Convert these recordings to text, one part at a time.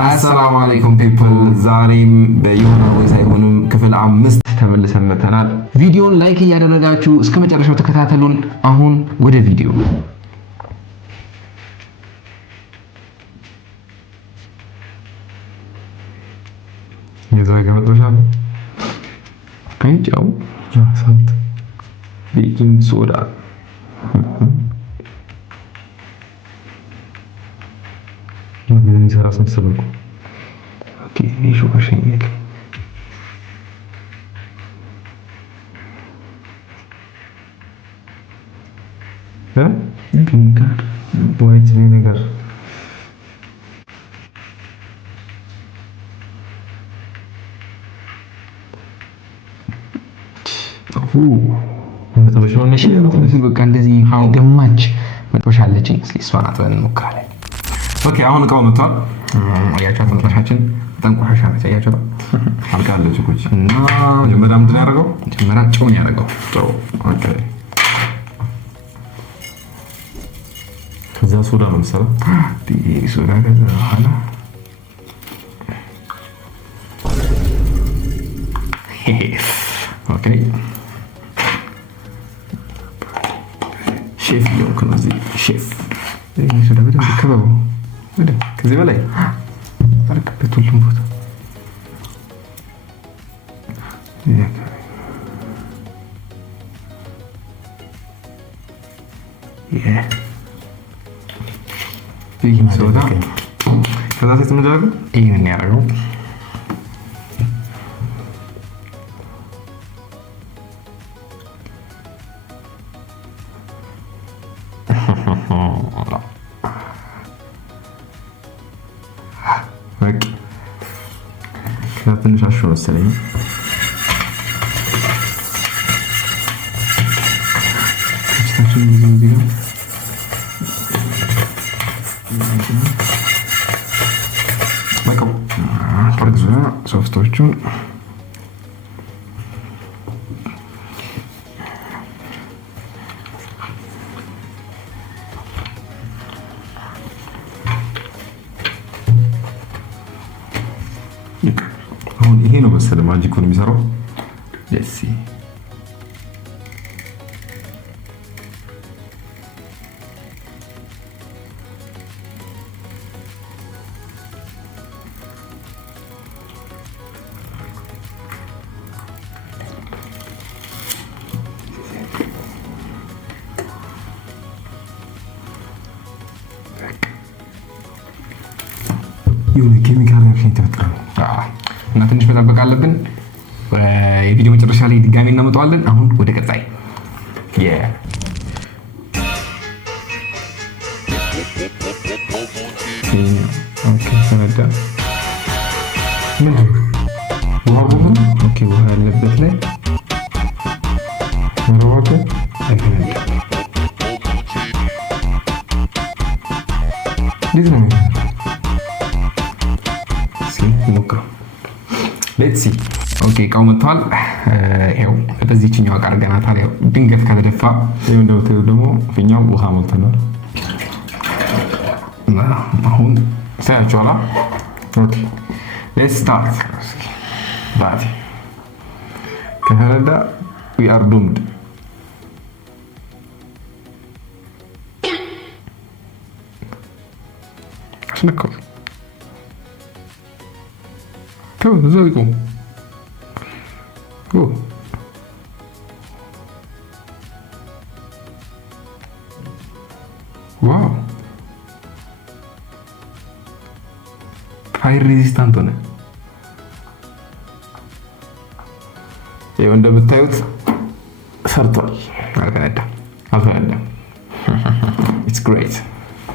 አሰላሙ አለይኩም ፒፕል፣ ዛሬም በየሆነ ወይ ሳይሆንም ክፍል 5 ተመልሰን መተናል። ቪዲዮን ላይክ እያደረጋችሁ እስከ መጨረሻው ተከታተሉን። አሁን ወደ ቪዲዮ የዛገመቶሻል ከንጫው ሳንት ቤኪንግ ሶዳ ምን ይሰራል መሰለኝ። ኦኬ ይሹ አሸኘክ ቪኒጋር ዋይት ቪኒጋር በቃ እንደዚህ ደማች መጥበሻለች። ስሊስዋናት እንሞክራለን። ኦኬ አሁን እቃው መጥቷል። አያቻት መጥበሻችን በጣም ቆሻሻ ነች። አያቻት አልቃለች እኮ እና መጀመሪያ ምንድን ያደረገው መጀመሪያ ጨውን ያደረገው ጨው። ኦኬ ከዛ ሶዳ ነው መሰለህ። ሶዳ ከዛ በኋላ ኦኬ ሼፍ ነው ከዚህ ሼፍ ሶዳ በደንብ ከበቡ ከዚህ በላይ አርክበት ሁሉም ቦታ ቤኪንግ ሶዳ ከዛ ሴት ምንድነው ይሄንን ያደረገው ትንሽ አሹ መሰለኝ። ሶፍቶቹን አሁን ይሄ ነው መሰለህ ማጂኩን የሚሰራው። let's see የሆነ ኬሚካል ሪአክሽን ተፈጠረ እና ትንሽ መጠበቅ አለብን። የቪዲዮ መጨረሻ ላይ ድጋሚ እናመጣዋለን። አሁን ወደ ቀጣይ ውሃ ያለበት ላይ ሌትስ ሲ ኦኬ እቃው መጥቷል። ይሄው በዚህኛው እቃ አድርገናታል። ያው ድንገት ከተደፋ እንደምታዩት ደግሞ ፊኛው ውሃ ሞልተናል። አሁን ሳያችኋላ። ኦኬ ሌትስ ስታርት። ባቲ ከፈረዳ ዊ አር ዱምድ። አስነካው ተው እዛው ይቆም። ዋው ፋይር ሬዚስታንት ሆነ። ይኸው እንደምታዩት ሰርቷል። አልፈነዳም። ኢትስ ግሬት።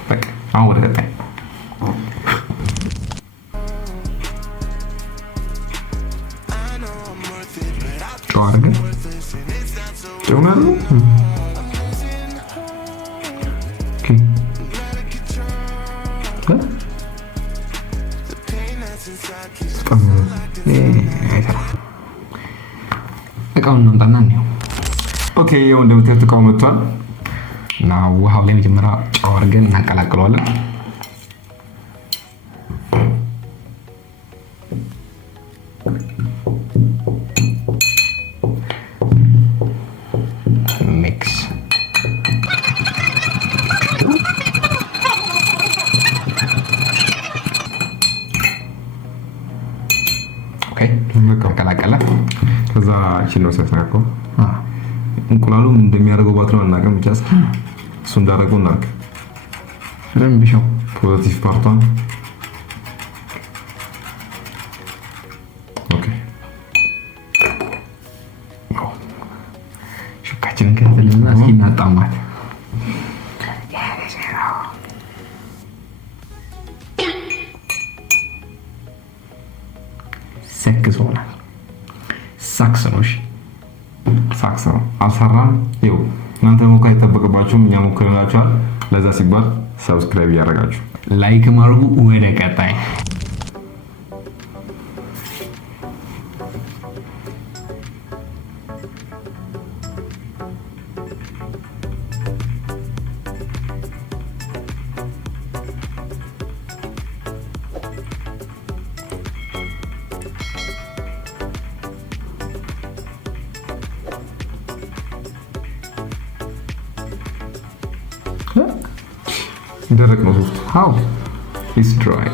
በቃ አሁን ወደ ቀጣይ አድርገን ጨውናል። እቃውን እናምጣና እንየው። ኦኬ ይኸው እንደምታዩት እቃው መጥቷል እና ውሃው ላይ መጀመሪያ ጨው አድርገን እናቀላቅለዋለን። ኦኬ ተቀላቀለ። ከዛ እቺ ነው ሰፈራው እንቁላሉ እንደሚያደርገው ባትሮ አናውቅም። ብቻ እስኪ እሱ እንዳደረገው እናድርግ። በደንብ ቢሻው ፖዚቲቭ ፓርቷን ኦኬ ሹካችንን ከፍልና እስኪ እናጣማት። ሰክሶናል። ሳክስ ነው። እሺ ሳክስ ነው። አልሰራም። ይኸው እናንተ ሞክራ አይጠበቅባችሁም፣ እኛ ሞክረናችኋል። ለዛ ሲባል ሰብስክራይብ እያደረጋችሁ ላይክ ማድረጉ ወደ ቀጣይ ደረቅ ነው ሶፍት። how it's dry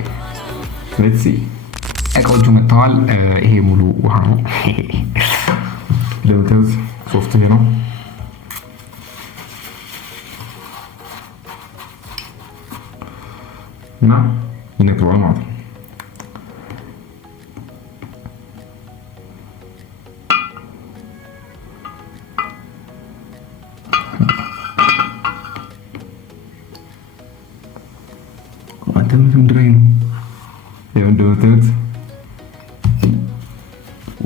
let's see እቃዎቹ መጥተዋል። ይሄ ሙሉ ውሃ ነው። ለምታዩት ሶፍት ይሄ ነው። እና ይነክረዋል ማለት ነው። ድራይ ነው። ያው እንደምታዩት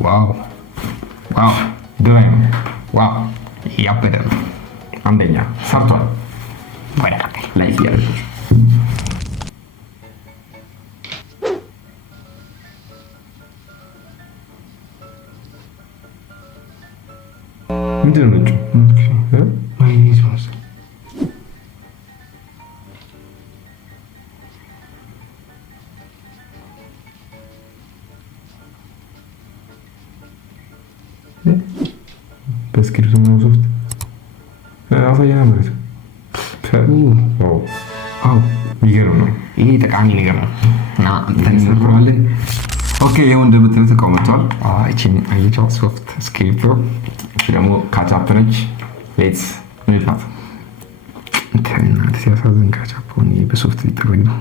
ዋው ዋው ድራይ ነው። ዋው ያበደ ነው። አንደኛ ሰርቷል። ወደ ቀጣይ ላይክ ያደርጋችሁ ምንድን ነው ነጩ? ማይኒዝ ነው። በስክሪፕቱ ነው ሶፍት አሳየና ማለት አው ይገርም ነው። ይሄ ጠቃሚ ነገር ነው እና እንሰራዋለን። ኦኬ ይሄው እንደምታዩት እቃው መጥቷል። እቺን አየቻው ሶፍት ስክሪፕቱ ደግሞ ካቻፕ ነች። ሌትስ እንጣት እንትና ሲያሳዝን ካቻፖኒ በሶፍት ሊጠረግ ነው።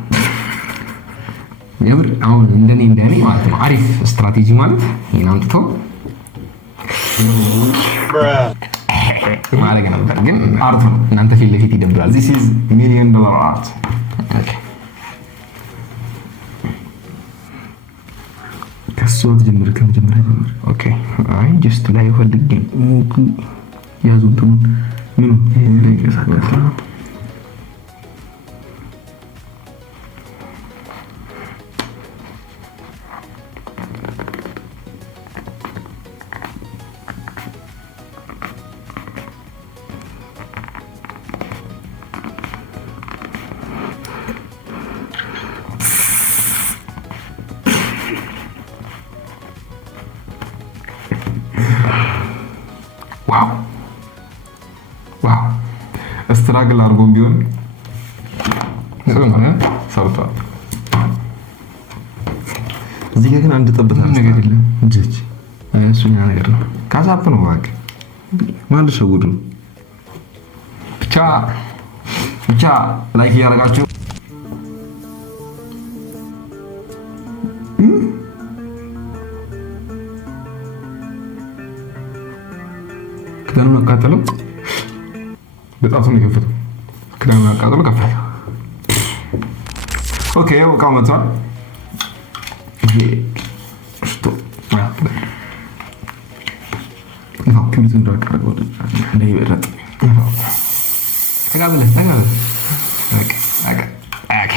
የምር አሁን እንደኔ ማለት ነው አሪፍ ስትራቴጂ ማለት ይሄን አምጥቶ ማድረግ ነበር፣ ግን አርት ነው። እናንተ ፊት ለፊት ይደብራል። this is $1 million art ኦኬ ከሶት ጀምር ከመጀመሪያ ጀምር። ኦኬ አይ ጀስት ላይ ፈልጌ ያዙት ምን ነው ይቀሳቀስ ነው። ዋው ዋው ስትራግል አድርጎም ቢሆን ሰርቷል። እዚህ ግን አንድ ጠብታ ነገር የለም። እጅ እሱኛ ነገር ነው። ካሳፕ ነው ማለት ማለት ሸውዱ ብቻ ላይክ እያደረጋችሁ ክዳኑ አቃጠለው። በጣም ነው የከፈተው። ክዳኑ አቃጠለው ከፈተ። ኦኬ እቃው መጥቷል። ይሄ ሽቶ ነው ከሚት እንደቀረበው እንደ ይበረጥ ተጋብለ ኦኬ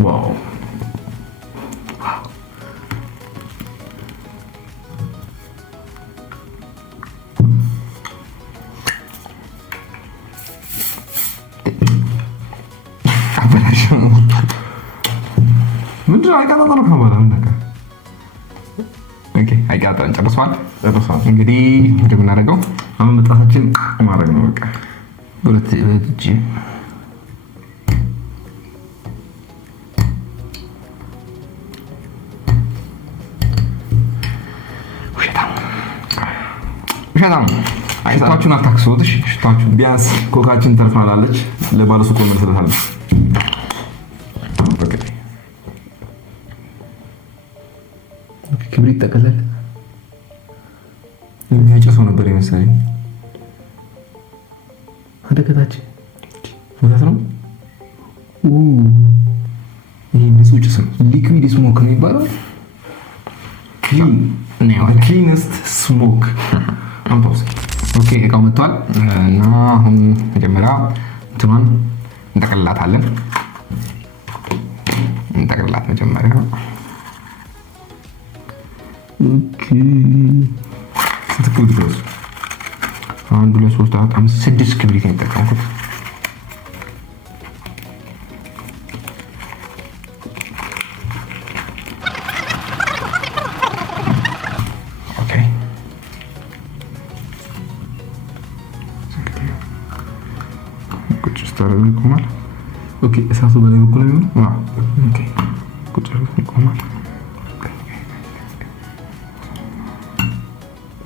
ዋው ምንድን ነው? አይቀጣጠልም ከማለት ኦኬ አይቃጠልም። ጨርሷል። እንግዲህ እንደምናደርገው አሁን መጣታችን ማድረግ ነው። በቃ ሁለት እጅ ውሸታም ሽታችሁን አታክሱት። እሺ ሽታችሁን ቢያንስ ኮካችን ተርፋላለች። ለባለሱቁ መልሰታለች። ክብሪት ጠቀለለ። የሚያጨሰው ነበር የመሰለኝ። አደገታች ወታት ነው። ይሄ ንጹህ ጭስ ነው። ሊኩዊድ ስሞክ ነው የሚባለው። ክሊንስት ስሞክ። ኦኬ እቃው መጥቷል እና አሁን መጀመሪያ እንትኗን እንጠቅልላታለን። እንጠቅልላት መጀመሪያ። ኦኬ ስንት ክብሪት ነው? 1 2 3 4 5 6 ክብሪት ነው የተጠቀምኩት። ይቆማል። ኦኬ እሳቱ በላይ በኩል ነው። ኦኬ ቁጭ ብሎ ይቆማል።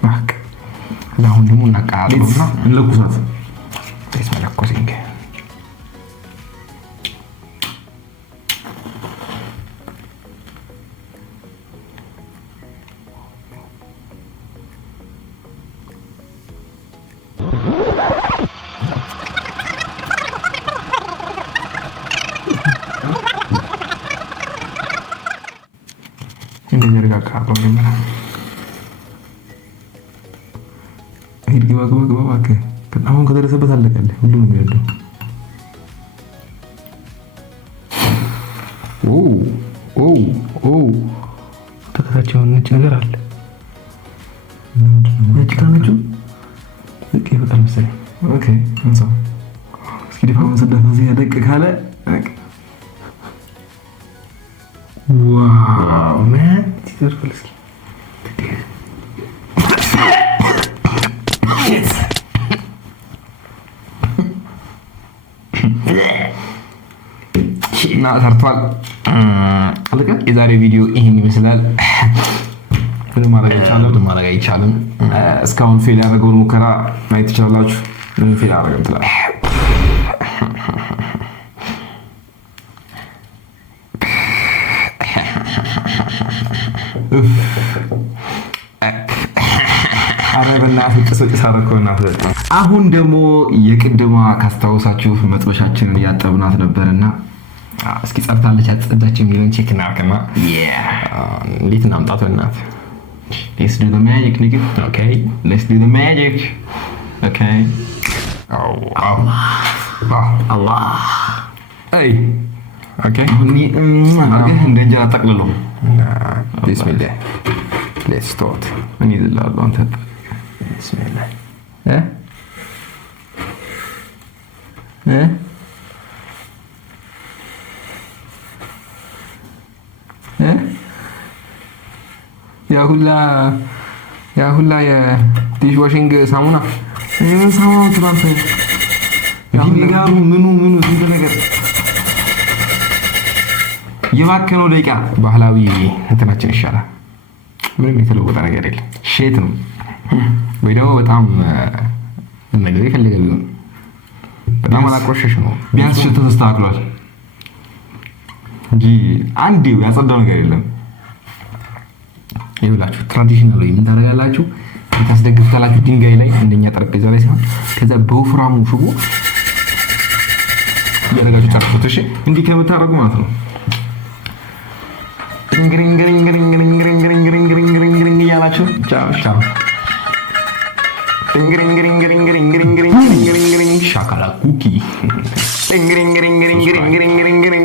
ማክ አሁን ደግሞ እናቃጥለውና እንለኩሳት። እስ መለኮሲንግ እንደዚህ አድርጋ አቃጥለው ጀመረ። ሂድ ግባ ግባ ግባ እባክህ። አሁን ከደረሰበት አለቀልህ። ሁሉም ነው የሚወደው። ተከታቸው ነጭ ነገር አለ። ነጭ ታነጩ ልክ ይበቃል መሰለኝ። ኦኬ እንሰው እስኪ ዲፋውን ሰደፈ እዚህ ያደቅ ካለ ዋው ማን ትዘርፈል እስኪ እና ሰርቷል። አለቀ። የዛሬው ቪዲዮ ይሄን ይመስላል። ምንም ማድረግ አይቻልም። እስካሁን ፌል ያደረገውን ሙከራ ማየት ትችላላችሁ። ምንም ፌል አደረገም ትላለህ። አሁን ደግሞ የቅድሟ ካስታወሳችሁ መጥበሻችንን እያጠብናት ነበርና እስኪ ጸድታለች አጸዳች የሚለውን ቼክ እናድርግና እንዴት እናምጣት? በእናትህ let's do the magic nigga. Okay, let's do the magic. Okay. Allah. Hey. Okay. እንደ እንጀራ ጠቅልለው ቢስሚላህ let's start. እኔ ይላል አንተ ቢስሚላህ ያ ሁላ የዲሽ ዋሽንግ ሳሙና ሳሙናው ትላንት ቪኒጋሩ ምኑ ስንት ነገር የባከነው ደቂቃ። ባህላዊ እንትናችን ይሻላል። ምንም የተለወጠ ነገር የለም። ሼት ነው ወይ ደግሞ በጣም ነገር የፈለገ ቢሆን በጣም አላቆሸሽ ነው። ቢያንስ ሽታ ተስተካክሏል እንጂ አንዴ ያጸዳው ነገር የለም። ይኸውላችሁ ትራዲሽናል ወይ ምን ታደርጋላችሁ? ታስደግፉታላችሁ ድንጋይ ላይ እንደኛ ጠረጴዛ ላይ ሲሆን ከዛ በወፍራሙ ሽቦ ያደረጋችሁ ጨርሱት። እሺ እንዲህ ከምታደርጉ ማለት ነው። ግሪንግሪንግሪንግሪንግሪንግሪንግሪንግሪንግሪንግሪንግሪንግሪንግሪንግሪንግሪንግሪንግ እያላችሁ ቻው ቻው ግሪንግሪንግሪንግሪንግሪንግሪንግሪንግሪንግሪንግሪንግ ሻካላ ኩኪ ግሪንግሪንግሪንግሪንግሪንግሪንግሪንግ